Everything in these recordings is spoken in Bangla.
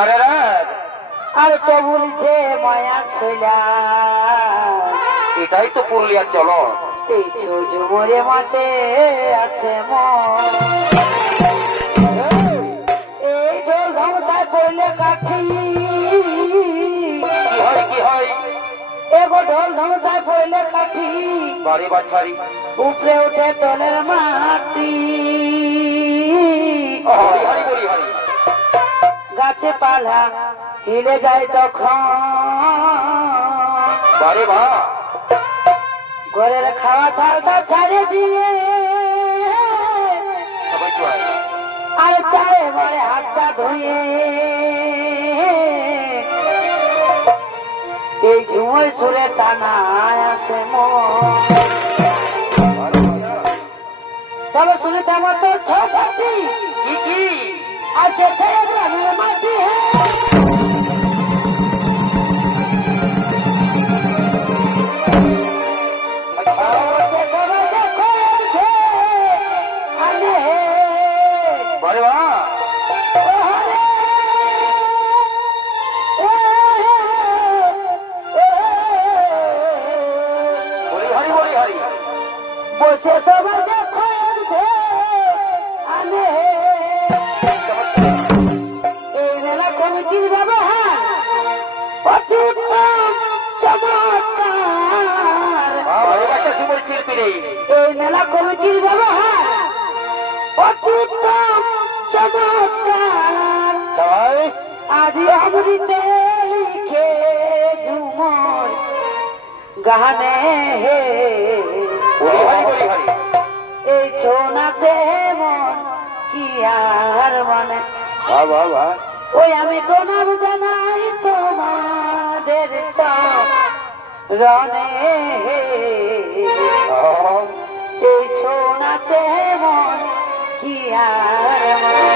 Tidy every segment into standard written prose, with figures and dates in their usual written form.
আরে আর তো বলছে মায়া ছেলা এটাই তো পুরুলিয়ার চলো। এই ঝুমরে মাতে আছে মন, এই ঢোল ধামসায় পড়লে কাঠি কি হয় এগো ঢোল ধামসায় পড়লে কাঠি বাড়ি বাছারি উপরে উঠে তলের মাটি, হরি হরি বলি হরি। গাছে পালা হিলে যায় তখন বারে বা ঘরের খাওয়া থালটা ছাড়ে দিয়ে সবাই তো আয়। আর চায়ে মারে হাতটা ধুয়ে এই ঝুমর সুরে টানা আসে মন। তবে শুনে তেমন তো ছটি কি আছে গ্রামের মাটি বারে বা বলি হরি বলি হরি। বসে সবাই দেখো আনে এই মেলা কমিটির ব্যবহার অতি উত্তম চমৎকার। বারে বাচ্চা ঝুমুর শিল্পী রে। এই মেলা কমিটির ব্যবহার অতি উত্তম চমৎকার। সবাই আজি অমৃতে লিখে ঝুমর গানে হে বলি হরি বলি হরি। এই ছৌ নাচে মন কি আর মানে বাহ বাহ বাহ। ওই আমি প্রণাম জানাই তোমাদের চরণে এই ছৌ নাচে মন কি আর মানে।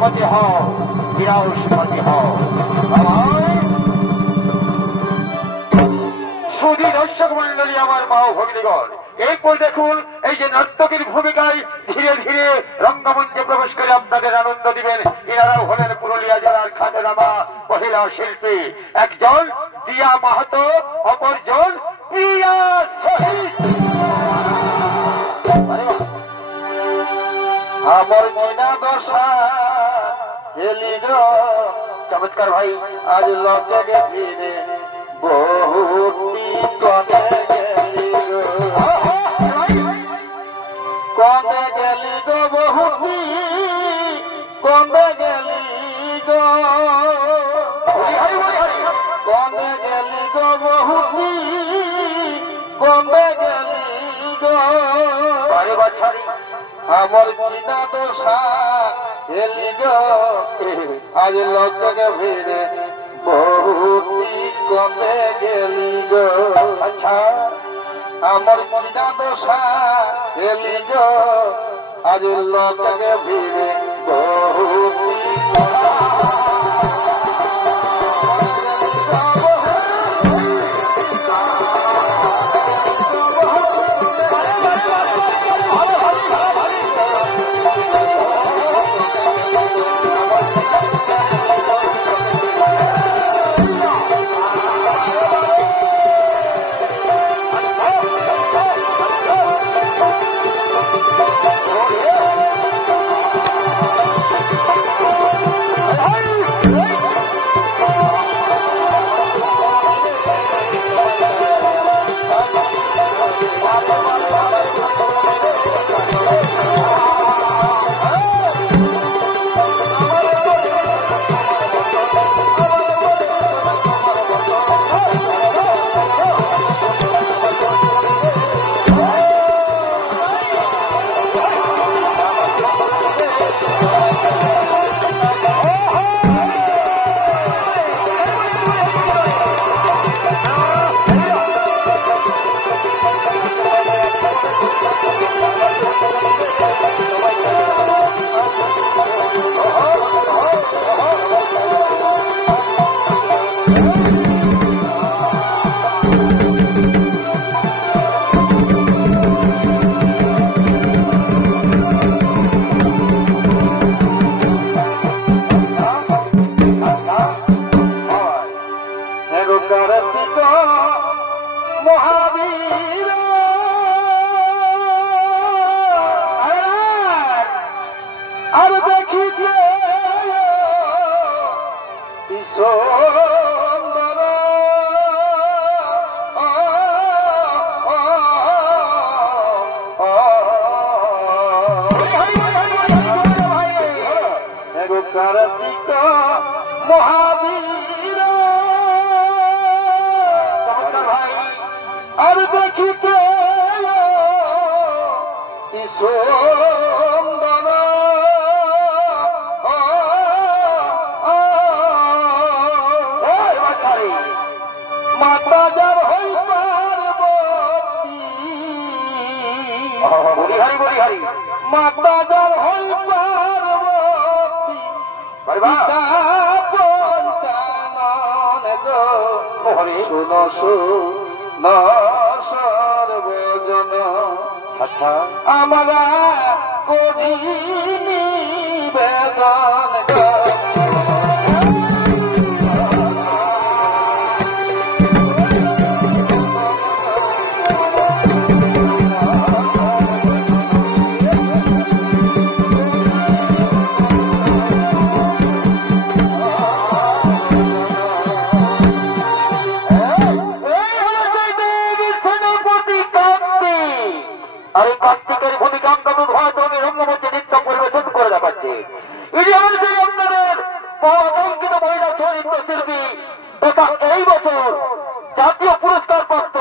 পতি হও, বিরাউষপতি হও। সুধী দর্শক মন্ডলী, আমার মা ও ভগিনীগণ, এরপর দেখুন এই যে নর্তকীর ভূমিকায় ধীরে ধীরে রঙ্গমঞ্চে প্রবেশ করে আপনাদের আনন্দ দিবেন এনারাও হলেন পুরুলিয়া জেলার খ্যাতনামা মহিলা শিল্পী। একজন প্রিয়া মাহাতো, অপরজন প্রিয়া শহীদ। আমার ময়না দশা হেলি গো, চমৎকার ভাই। আজ লকে ফিরে বহুটি কমে গেলি গো, কমে গেলি গো বহুটি, কমে গেলি গো, কমে গেলি গো বহুটি, কমে গেলি গো। বারে বাছারি আমার কিনা দোষা হেলি গো, আজ লোককে ভিড়ে বহুতি কমে গেলি গো। আচ্ছা, আমার কিনা দোষা হেলি গো, আজ লোককে ভিড়ে বহুতি মহাবীর আর দেখিতে সুন্দর কার্তিক মহাবীর আর দেখিতে সুন্দর মাতা যার হই পার্বতী, মাতা যার হই পার্বতী, পিতা পঞ্চানন গো শুনো শুন সর্বজন। আচ্ছা, আমরা করি নিবেদন গো আর এই কার্তিকের ভূমিকা অঙ্গানুর হয়তো উনি রঙ্গমঞ্চে নৃত্য পরিবেশন করে দেখাচ্ছে। ইনি হচ্ছেন আপনাদের অঙ্কিত মহিলা চরিত্র শিল্পী তথা এই বছর জাতীয় পুরস্কার প্রাপ্ত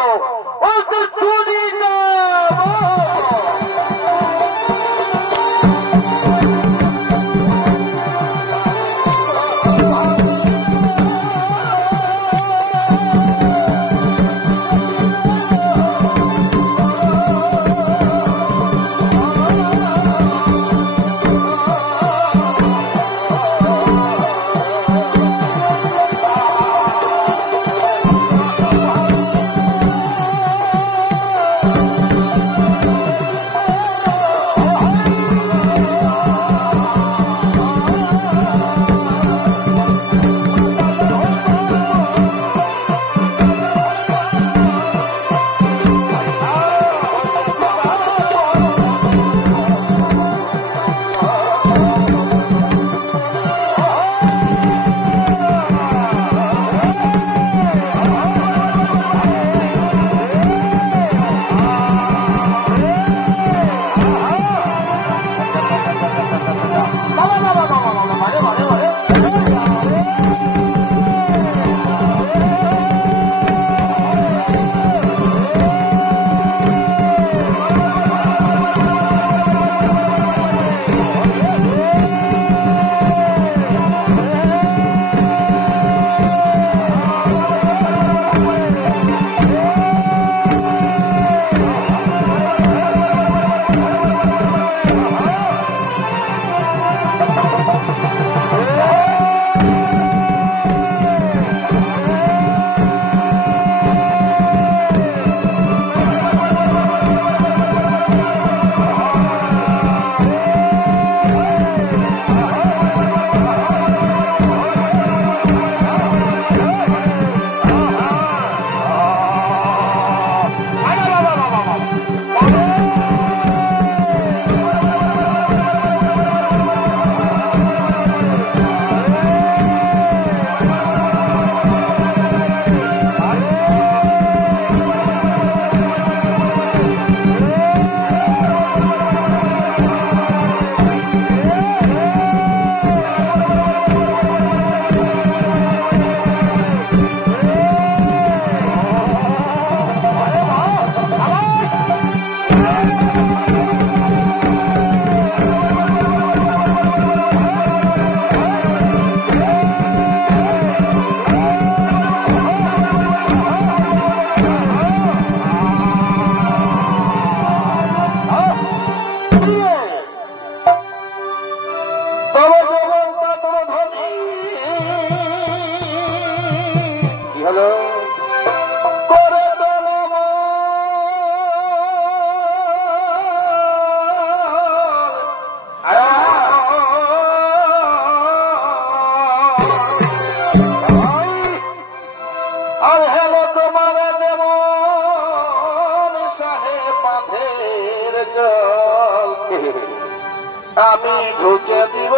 আমি ঢুকে দিব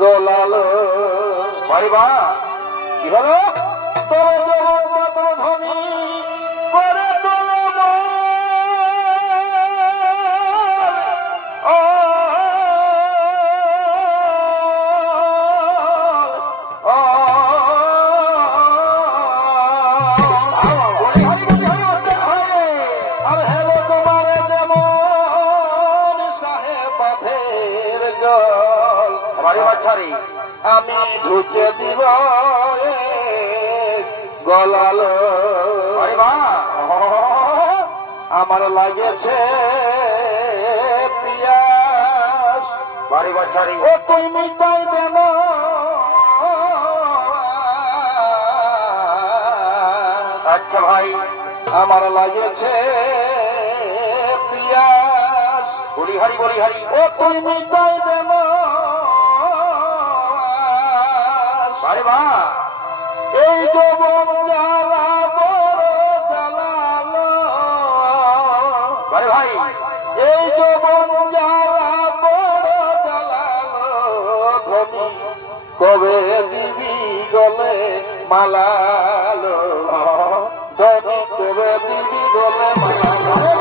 গোলালো ভাই বা কি হলো? তোর যখন মাত্র ধনী করে তোল আর হেলো তোমার যেমন সাহেব বাফের জল ভাই বাচ্চারি আমি ঢুকে দিব গলালো ভাই বা আমার লাগেছে পিয়াস ভাই বাচ্চারি ও তুই মিটাই দেন আচ্ছা ভাই আমার লাগেছে পিয়াস বলিহারি বলিহারি ও তুই মিটাই দেন ভাই বা এই যৌবন জ্বালা বড় জ্বালালো ভাই ভাই এই যৌবন জ্বালা বড় জ্বালালো ধনী কবে দিবি গলে মালালো ধনী কবে দিবি গলে মালালো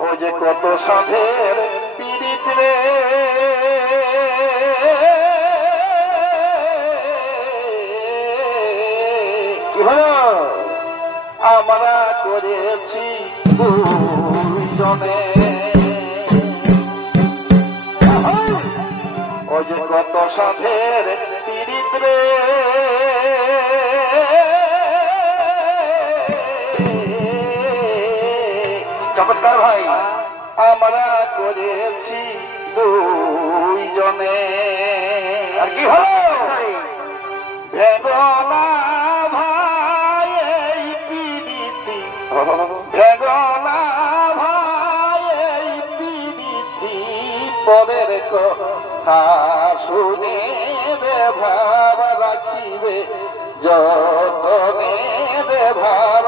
ও যে কত সাধের পীড়িত রে কি হলো? আমরা করেছি দুজনে ও যে কত সাধের পীড়িত রে চমৎকার ভাই আমরা করেছি দুইজনে আর কি হলো? ভেগনা ভাই এই পীড়িতি ভেগনা ভাই এই পীড়িতি পরের কথা শুনে রে ভাব রাখিবে যতনে রে ভাব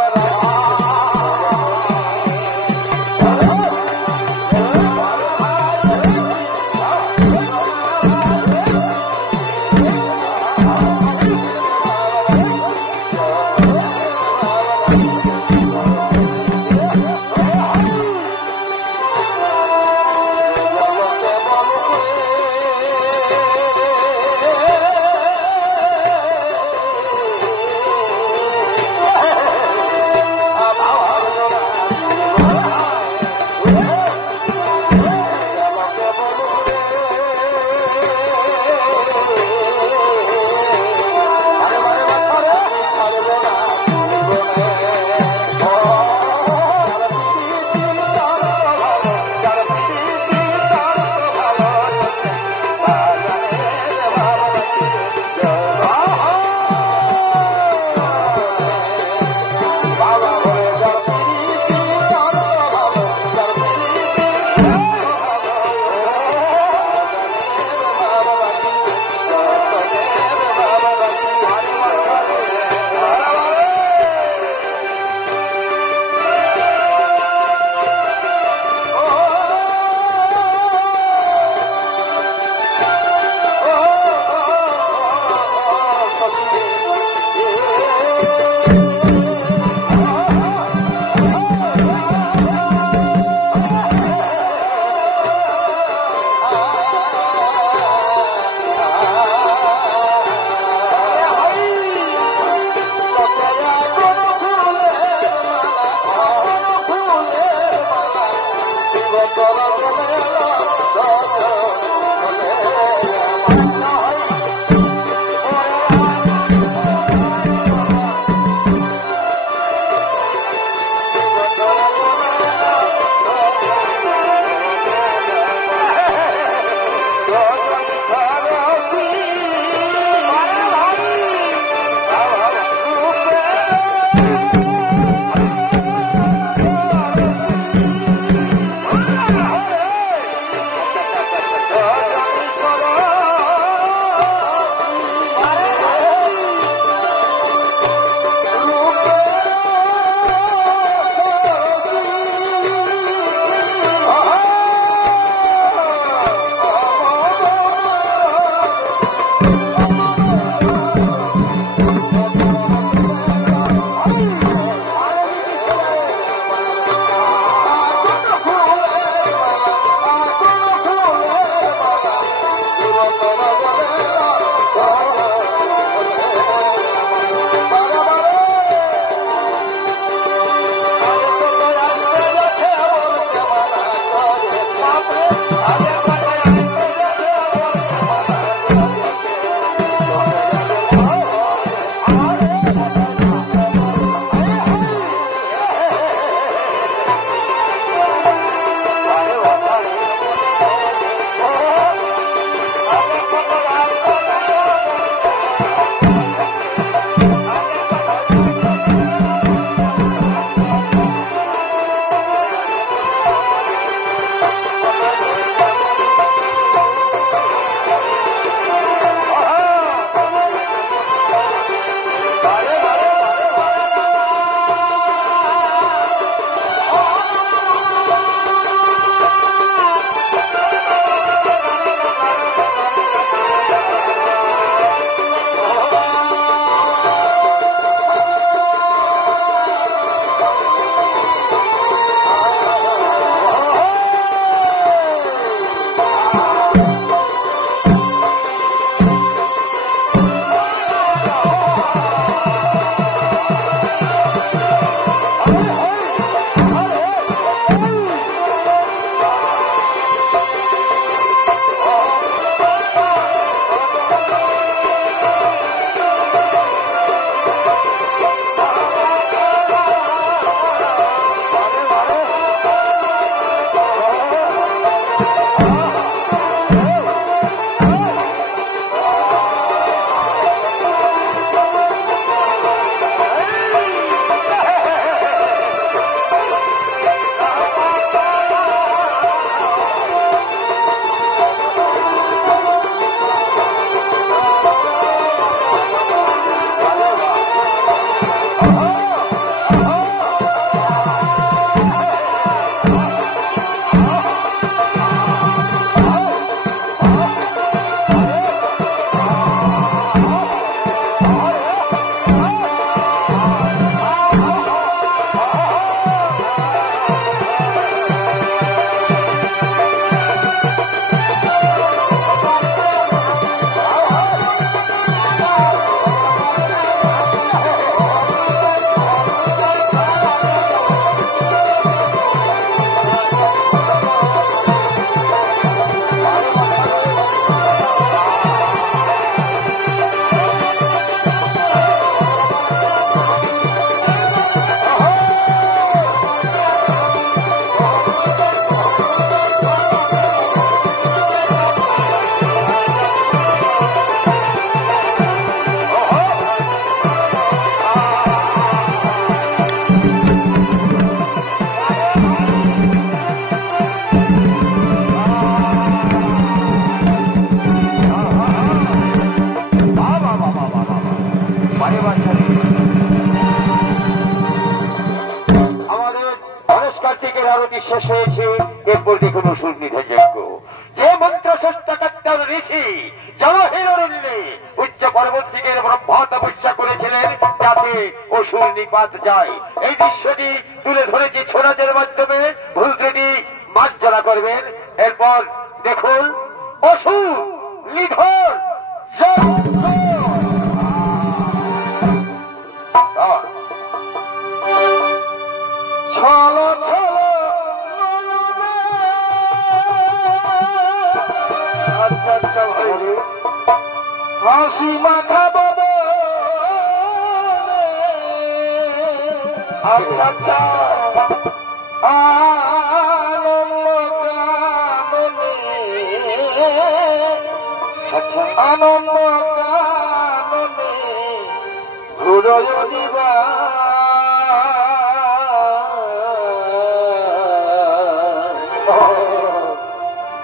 কার্তিকের আরতি শেষ হয়েছে। এরপর দেখুন অসুর নিধন যজ্ঞ। যে মন্ত্র ষষ্ঠাকার ঋষি জনহিরণ্যে উচ্চ পর্বত থেকে ব্রহ্মা তপস্যা করেছিলেন যাতে অসুর নিপাত যায়, এই দৃশ্যটি তুলে ধরেছে ছোড়াদের মাধ্যমে। ভুল ত্রুটি মার্জনা করবেন। এরপর দেখুন অসুর নিধন যজ্ঞ। ছলো ছলো নয়নে আচ্ছা আচ্ছা আনন্দ কাননে আনন্দ কাননে হৃদয় দিবা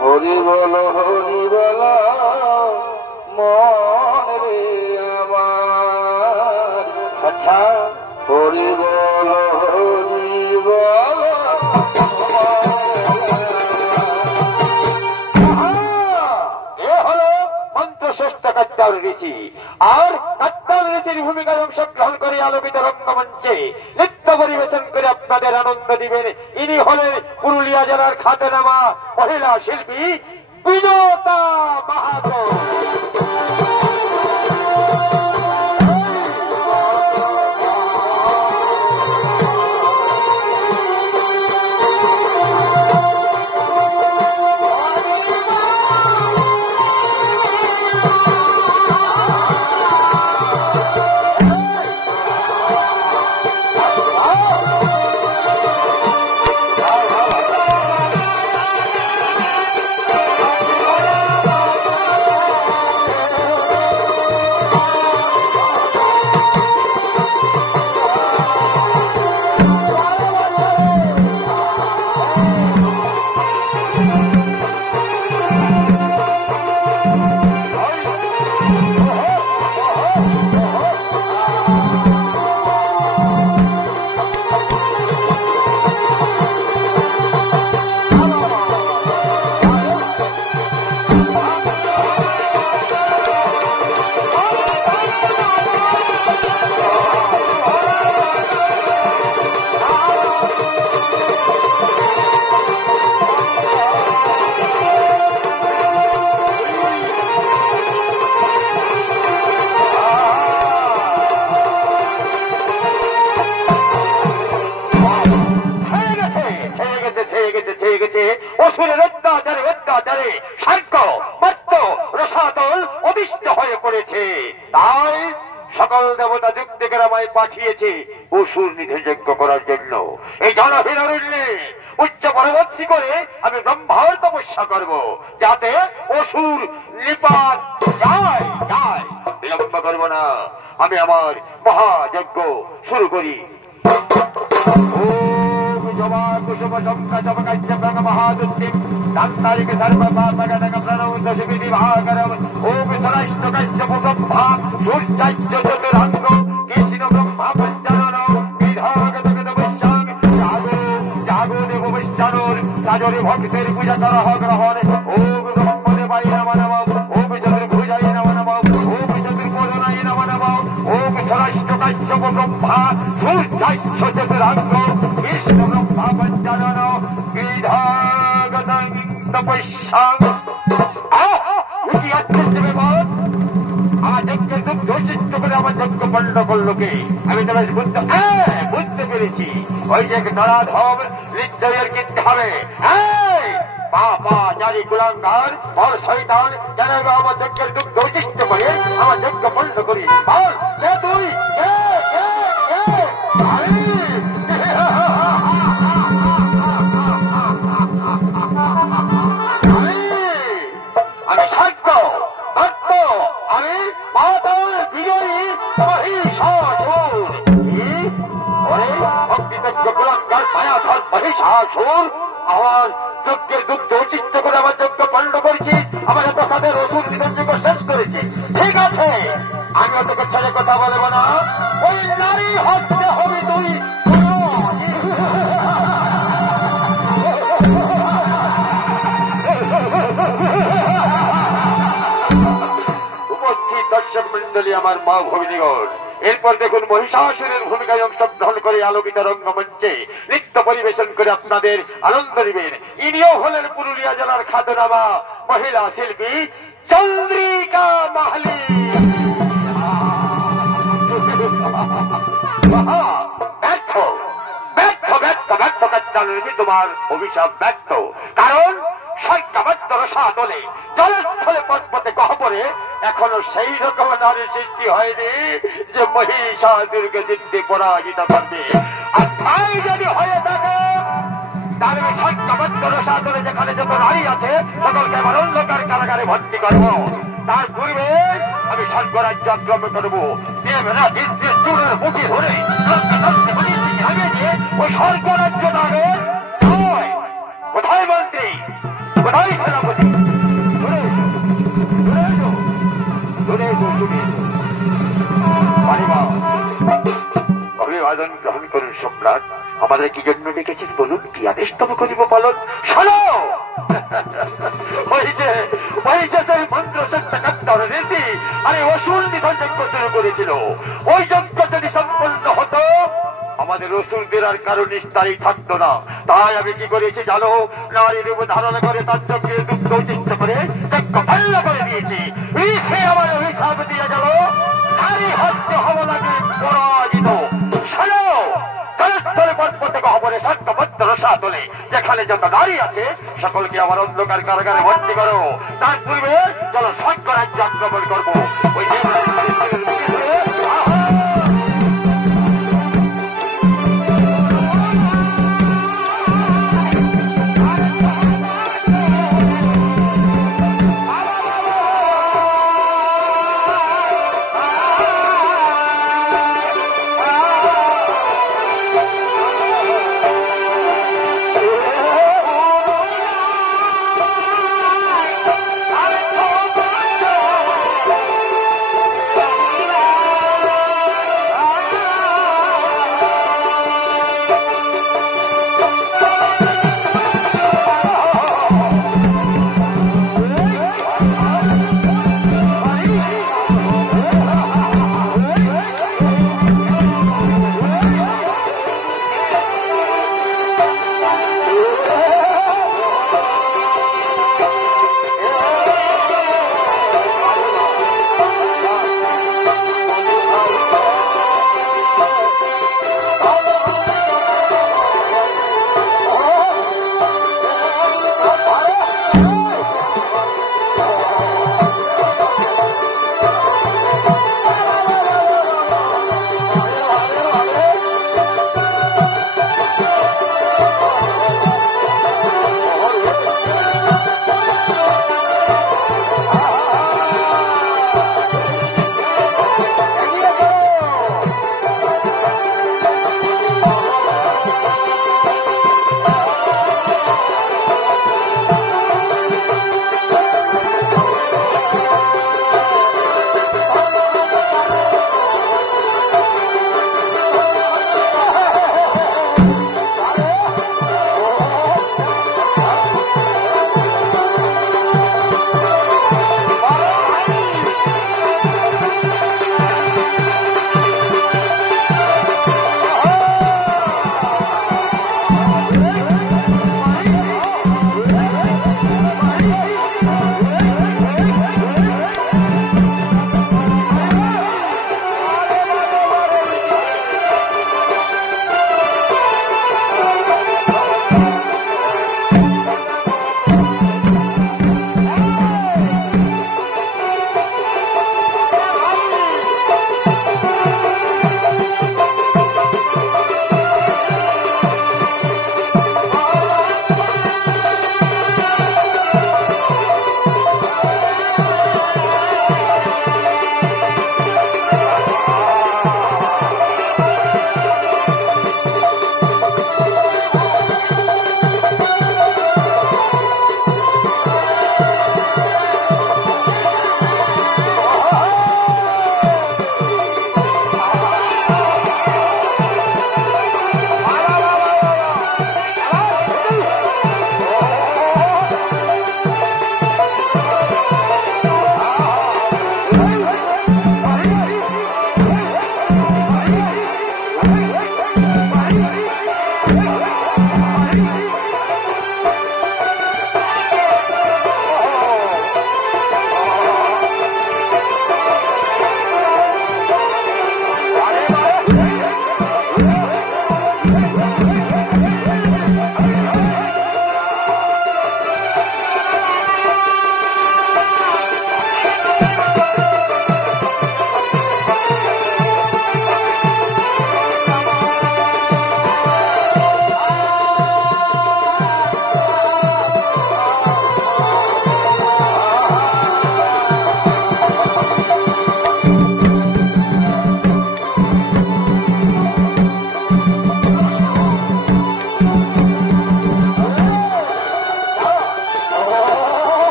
হরি বল মন রে আমার আচ্ছা হরি বল এ হলো মন্ত্রশ্রেষ্ঠ কাত্তার ঋষি। আর কাত্তার ঋষির ভূমিকায় অংশগ্রহণ করে আলোকিত রঙ্গমঞ্চে নৃত্য পরিবেশন করে আপনাদের আনন্দ দিবেন ইনি হলেন পুরুলিয়া জেলার খ্যাতনামা মহিলা শিল্পী বিনতা মাহাতো। অসুরের অত্যাচারে অত্যাচারে সার্ক মত্ত রসাতল অবিষ্ট হয়ে পড়েছে। তাই সকল দেবতা যুক্তিকের আমায় পাঠিয়েছে অসুর নিধে যজ্ঞ করার জন্য। এই জনহীন অরণ্যে উচ্চ পরবর্তী করে আমি ব্রহ্মার তপস্যা করব, যাতে অসুর নিপাত যায় যায়। বিলম্ব করব না, আমি আমার মহাযজ্ঞ শুরু করি। কুসুম শঙ্কা চমকাচ্য ব্রহ্ম মহাদুদ্দিম দান্তারিক সর্বপাপগণং প্রণৌদশ বিভাগরম ওম সরাষ্টকাস্য ব্রহ্মা সূর্যাচ্য চতুরাঙ্গ কৃষ্ণ ব্রহ্মা পঞ্চানন বিধাগতগত বৈশ্যাং জাগো জাগো দেব বৈশ্যানোর সাজরে ভক্তের পূজা করা গ্রহণ। ওম ব্রহ্মদেবায় নমঃ নমঃ ওম চতুর্ভুজায় নমঃ নমঃ ওম চতুর্ভুজনায় নমঃ নমঃ ওম সরাষ্টকাস্য ব্রহ্মা সূর্যাচ্য চতুরাঙ্গ কৃষ্ণ ব্রহ্মা পঞ্চানন বিধাগতং তপস্যাং। আমার যজ্ঞের দুঃখ দোষিত করে আমার যজ্ঞ পণ্ড করলো কে? আমি তো বেশ বুঝতে পেরেছি। ওই যে ধরাধম নিশ্চয়ের কিনতে হবে। পাপাচারী কুলাঙ্গার বল শয়তান যেন আমার যজ্ঞের দুঃখ দোষিত করে আমার যজ্ঞ পণ্ড করি। বল কে তুই? আমি সাক্ষ্য দত্ত, আমি মাতাল বিজয়ী মহিষাসুর। ওরে ভক্তিযজ্ঞ কুলাঙ্গার মায়াধর মহিষাসুর, আমার যজ্ঞের দুগ্ধ চিত্ত করে আমার যজ্ঞ পণ্ড করেছিস, আমার এত তাদের অসুর নিধনযজ্ঞ শেষ করেছিস। ঠিক আছে, আমিও তোকে ছেড়ে কথা বলবো না। ওই নারী হত্যা হবে তুই। উপস্থিত দর্শক মন্ডলী, আমার মা ভগিনীগণ, এরপর দেখুন মহিষাসুরের ভূমিকায় অংশগ্রহণ করে আলোকিত রঙ্গমঞ্চে নৃত্য পরিবেশন করে আপনাদের আনন্দ দিবেন ইনিও হলেন পুরুলিয়া জেলার খ্যাতনামা মহিলা শিল্পী চন্দ্রিকা মাহালি। ব্যর্থ ব্যর্থ ব্যর্থ ব্যর্থ কাজ রয়েছে তোমার অভিশাপ ব্যর্থ। কারণ সংখ্যাবদ্ধ রসা দলে জলের স্থলে পথপথে গহ্বরে এখনো সেই রকম নারী সৃষ্টি হয়নি যে মহিষাসুরকে জিততে পরাজিত করবে। আর তাই যদি হয়ে থাকে তাহলে সংখ্যাবদ্ধ রসা দলে যেখানে যত নারী আছে সকলকে আবার অন্ধকার কারাগারে ভর্তি করব। তার পূর্বে আমি স্বর্গরাজ্য আক্রমণ করবো। চুরের মুখে ধরে ওই স্বর্গরাজ্য তাকে কোথায় মন্ত্রী, কোথায় সেনাপতি, অভিবাদন গ্রহণ করুন সম্রাট। আমাদের কি জন্য ডেকেছেন বলুন, কি আদেশ তবে করিব পালন। শোনো, ওই যে সেই মন্ত্র সত্যাকার রীতি আরে অসুর নিধন যজ্ঞ শুরু করেছিল, ওই যজ্ঞ যদি সম্পন্ন হতো আমাদের অসুরদের আর কারো নিস্তারই থাকতো না। তাই আমি কি করেছি জানো, নারী রূপ ধারণ করে তার চোখে দুঃখ উচিত করে যজ্ঞ পাল্ল করে দিয়েছি। সে আমার অভিশাপ দিয়ে গেল, নারী হত্যা হওয়া লাগে পরাজিত। শোনো, যেখানে যত নারী আছে সকলকে আমার অন্ধকার কারাগারে ভর্তি করো। তার পূর্বে চলো স্বর্গরাজ্য আক্রমণ করবো। ওই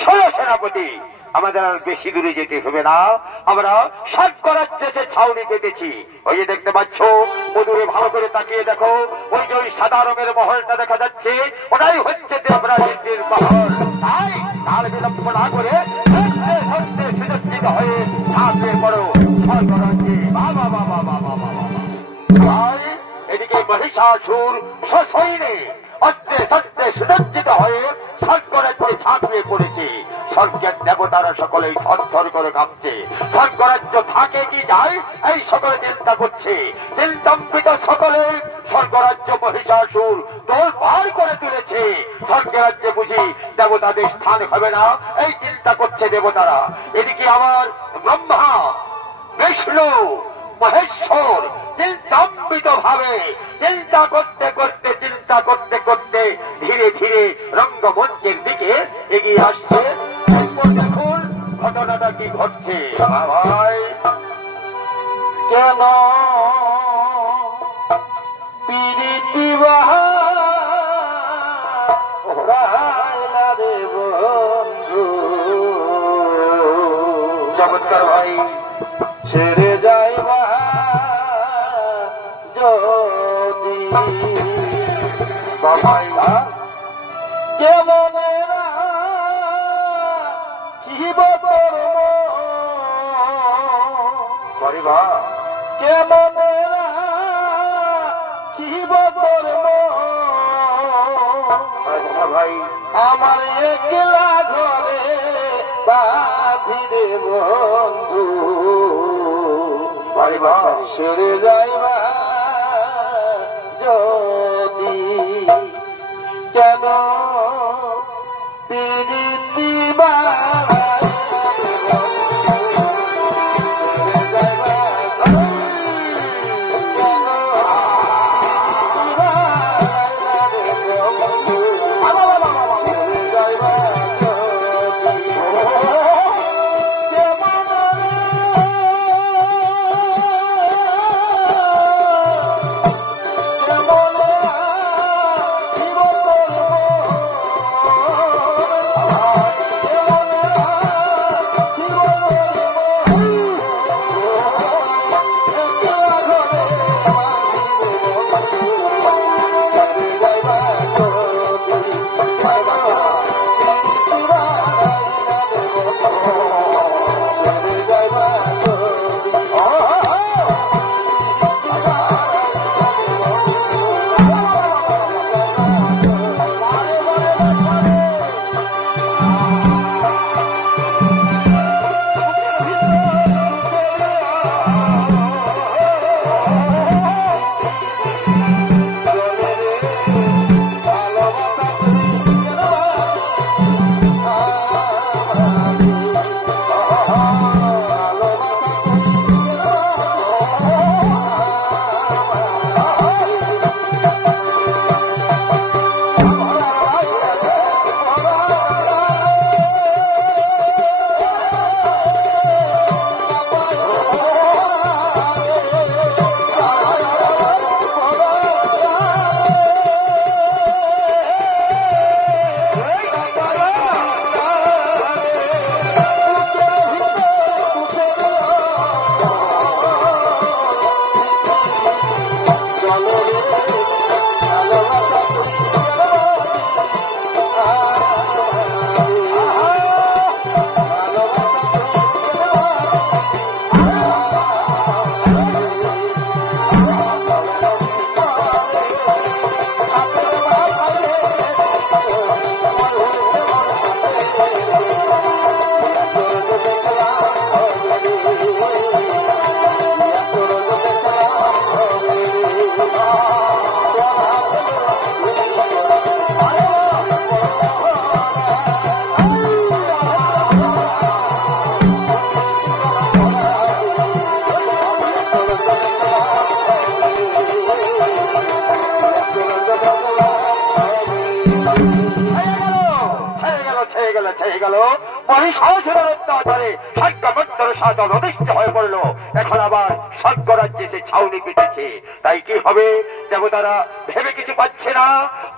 শোনো সেনাপতি, আমাদের আর বেশি দূরে যেতে হবে না, আমরা সাতকরাজ্যে ছাউনি পেতেছি। ওই যে দেখতে পাচ্ছ, দূরে ভালো করে তাকিয়ে দেখো, ওই যে ওই সাদা রঙের মহলটা দেখা যাচ্ছে, ওটাই হচ্ছে দেবরাজের পাহাড়। তাই তার বিলম্ব না করে সুযোগ হয়ে ঝাঁপিয়ে পড়ো সাতকরাজ্যে। বাবা বাবা বাবা বাবা। তাই এদিকে মহিষাসুর সসৈন্যে অস্ত্রে শস্ত্রে সুসজ্জিত হয়ে স্বর্গরাজ্যে ঝাঁপিয়ে পড়েছে। স্বর্গের দেবতারা সকলেই থরথর করে কাঁপছে। স্বর্গরাজ্য থাকে কি যায় এই সকলে চিন্তা করছে। চিন্তাম্বিত সকলে স্বর্গরাজ্য মহিষাসুর তোল পার করে তুলেছে। স্বর্গরাজ্যে বুঝি দেবতাদের স্থান হবে না, এই চিন্তা করছে দেবতারা। এদিকে আমার ব্রহ্মা, বিষ্ণু, মহেশ্বর চিন্তাম্বিত ভাবে চিন্তা করতে করতে ধীরে ধীরে রঙ্গমঞ্চের দিকে এগিয়ে আসছে। দেখুন ঘটনাটা কি ঘটছে। ভাই কেন পিরিতি বাহাইলা রে বন্ধু, চমৎকার ভাই। ছেড়ে যাইবা যদি বাবাই কেমন কি বতর পরিবা কেমন কি বতর আচ্ছা ভাই, আমার একলা ঘরে বাঁধিরে বন্ধু, পরিবা ছেড়ে যাইবা যদি কেন পিরিতি ছেয়ে গেল, মহিষাসুরের অত্যাচারে স্বর্গমত্তর সাদল অধিষ্ঠ হয়ে পড়ল। এখন আবার স্বর্গ রাজ্যে সে ছাউনি পেতেছে। তাই কি হবে? দেবতারা ভেবে কিছু পাচ্ছে না,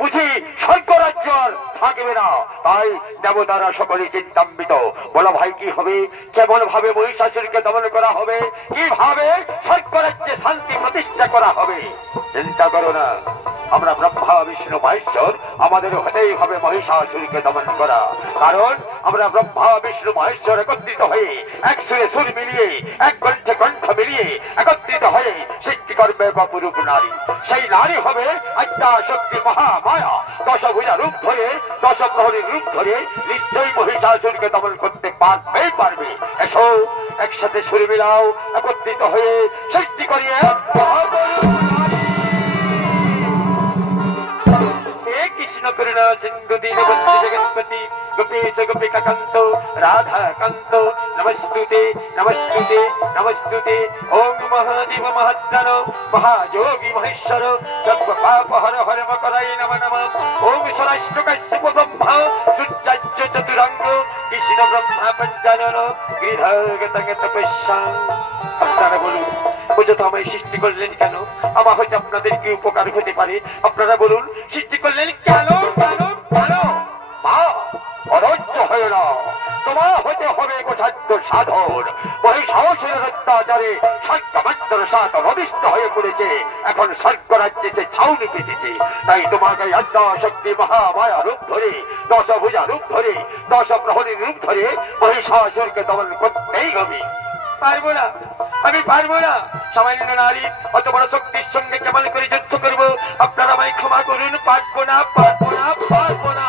বুঝি স্বর্গ রাজ্য আর থাকবে না। তাই দেবতারা সকলে চিন্তান্বিত। বলো ভাই, কি হবে? কেমন ভাবে মহিষাসুরকে দমন করা হবে? কিভাবে স্বর্গ রাজ্যে শান্তি প্রতিষ্ঠা করা হবে? চিন্তা করো না, আমরা ব্রহ্মা বিষ্ণু মহেশ্বর, আমাদের হতেই হবে মহিষাসুরকে দমন করা। কারণ আমরা ব্রহ্মা বিষ্ণু মহেশ্বর একত্রিত হয়ে, এক সুরে সুর মিলিয়ে, এক কণ্ঠে কণ্ঠ মিলিয়ে একত্রিত হয়ে সৃষ্টি করবে এক অপরূপ নারী। সেই নারী হবে আদ্যা শক্তি মহামায়া। দশভুজা রূপ ধরে, দশ প্রহরীর রূপ ধরে নিশ্চয়ই মহিষাসুরকে দমন করতে পারবে। এসো একসাথে সুর মিলাও, একত্রিত হয়ে সৃষ্টি করিয়ে কৃষ্ণ করুণা সিন্ধু দীনবন্ধু জগৎপতি গোপীশ গোপিকাকান্ত রাধাকান্ত নমস্তুতে নমস্তুতে নমস্তুতে। ওম মহাদেব মহাত্মন মহাযোগী মহেশ্বর সর্বপাপহর হর মকরাই নমঃ নমঃ। ওম স্বরাষ্ট্র কাশ্যপ ব্রহ্মা সূর্যাচ্য চতুরঙ্গ কৃষ্ণ ব্রহ্মা পঞ্চানন গৃহগতং তপস্যাং। আপনারা বলুন, বুঝো তো আমায় সৃষ্টি করলেন কেন? আমার হয়তো আপনাদের কি উপকার হতে পারে? আপনারা বলুন, সৃষ্টি করলেন কেন? কেন কেন? মা, অধৈর্য হয়ে না, তোমার হতে হবে গোসাধ্য সাধন। মহিষাসুরের অত্যাচারে স্বর্গমত্তর সাদল অধিষ্ঠ হয়ে পড়েছে। এখন স্বর্গ রাজ্যে সে ছাউনি পেতেছে। তাই তোমাকে আদ্যা শক্তি মহামায়া রূপ ধরে, দশভুজা রূপ ধরে, দশ প্রহরীর রূপ ধরে মহিষাসুরকে দমন করতেই হবে। পারবো না, আমি পারবো না। সামান্য নারী অত বড় শক্তির সঙ্গে কেমন করে যুদ্ধ করবো? আপনারা আমায় ক্ষমা করুন, পারবো না, পারবো না, পারবো না।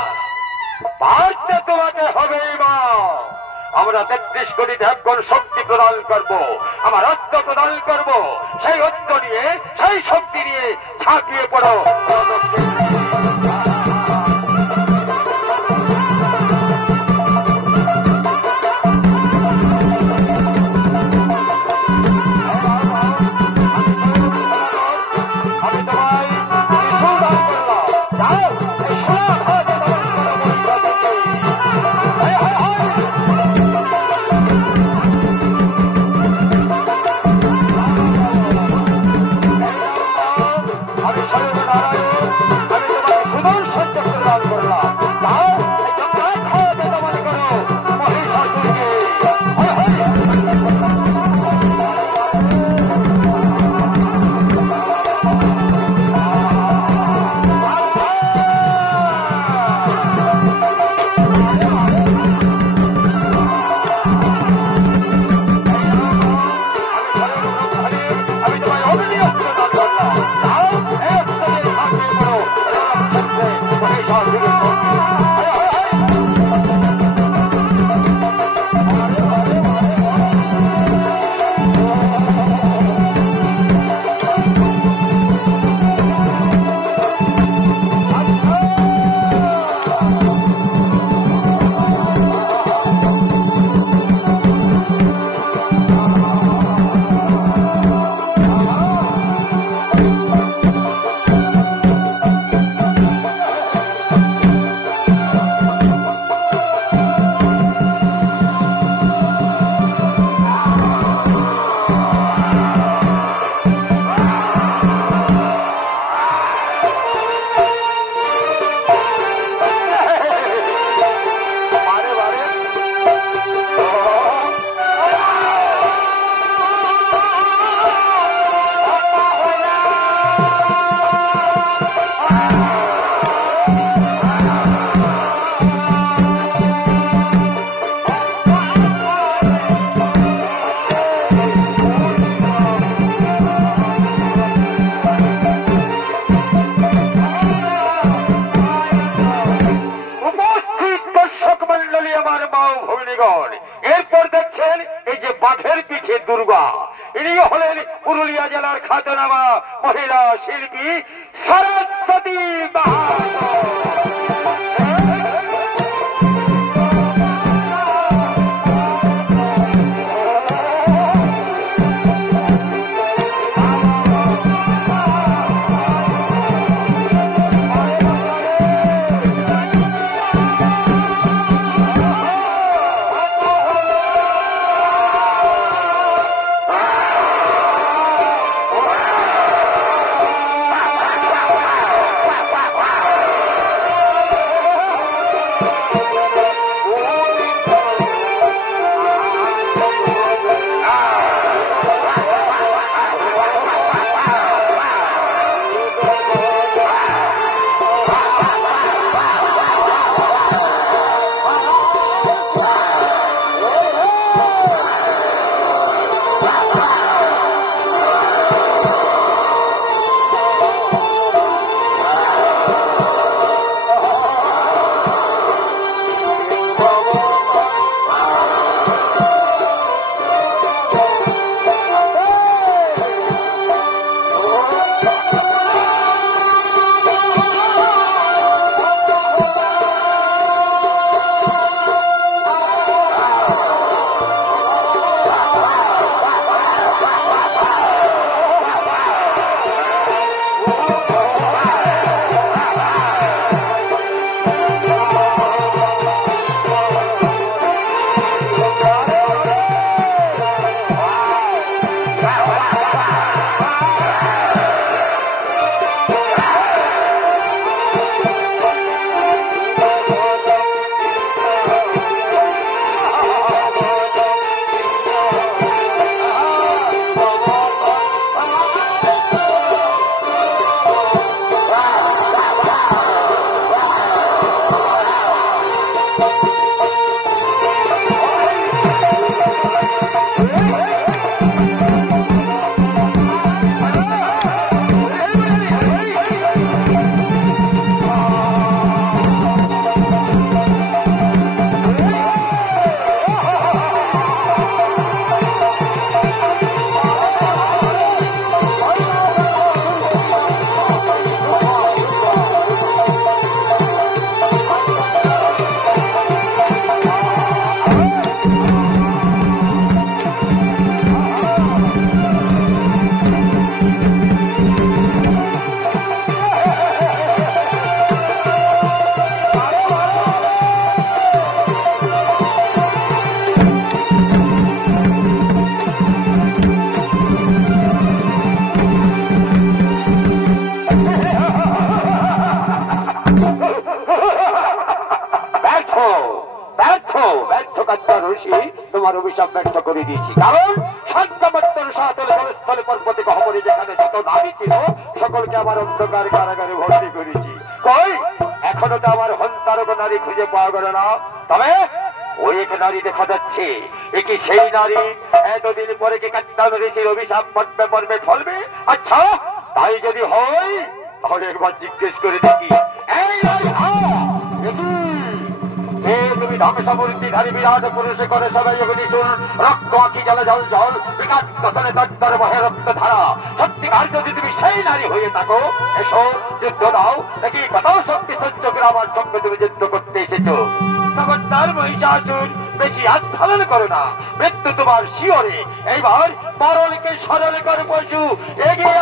পারতে তোমাকে হবে মা। আমরা 33 কোটি দেবগণ শক্তি প্রদান করব, আমার অস্ত্র প্রদান করব। সেই অস্ত্র নিয়ে, সেই শক্তি নিয়ে ঝাঁপিয়ে পড়ো। দুর্গা, ইনি হলেন পুরুলিয়া জেলার খ্যাতনামা মহিলা শিল্পী সরস্বতী বাহাদুর। ব্যর্থ কাত্তা ঋষি তোমার অভিশাপ ব্যর্থ করে দিয়েছি। কারণ সত্যমাত্র সাতলে জলস্থলে পর্বতে গহ্বরে যেখানে যত নারী ছিল সকলকে আমার অন্ধকার কারাগারে ভর্তি করেছি। কই এখনো তো আমার হন্তারক নারী খুঁজে পাওয়া গেল না। তবে ওই এক নারী দেখা যাচ্ছে। এ কি সেই নারী? এতদিন পরে কি কাত্তান ঋষির অভিশাপ পর্বে ফলবে? আচ্ছা তাই যদি হয় তাহলে একবার জিজ্ঞেস করে দেখি। এই নারী তুমি ধ্বংসমূর্তিধারী বিরাট পুরুষে করে সবাই এগুলি শুন। রক্ত আঁকি জলে জল জল বিকাট দশনে দর বহে রক্ত ধারা। সত্যিকার যদি তুমি সেই নারী হয়ে থাকো এসো যুদ্ধ দাও। দেখি কত শক্তি সহ্য করে আমার সঙ্গে তুমি যুদ্ধ করতে এসেছো। খবরদার মহিষাসুর, বেশি আস্ফালন করো না, মৃত্যু তোমার শিওরে। এইবার পরলকে সরল করে পশু এগিয়ে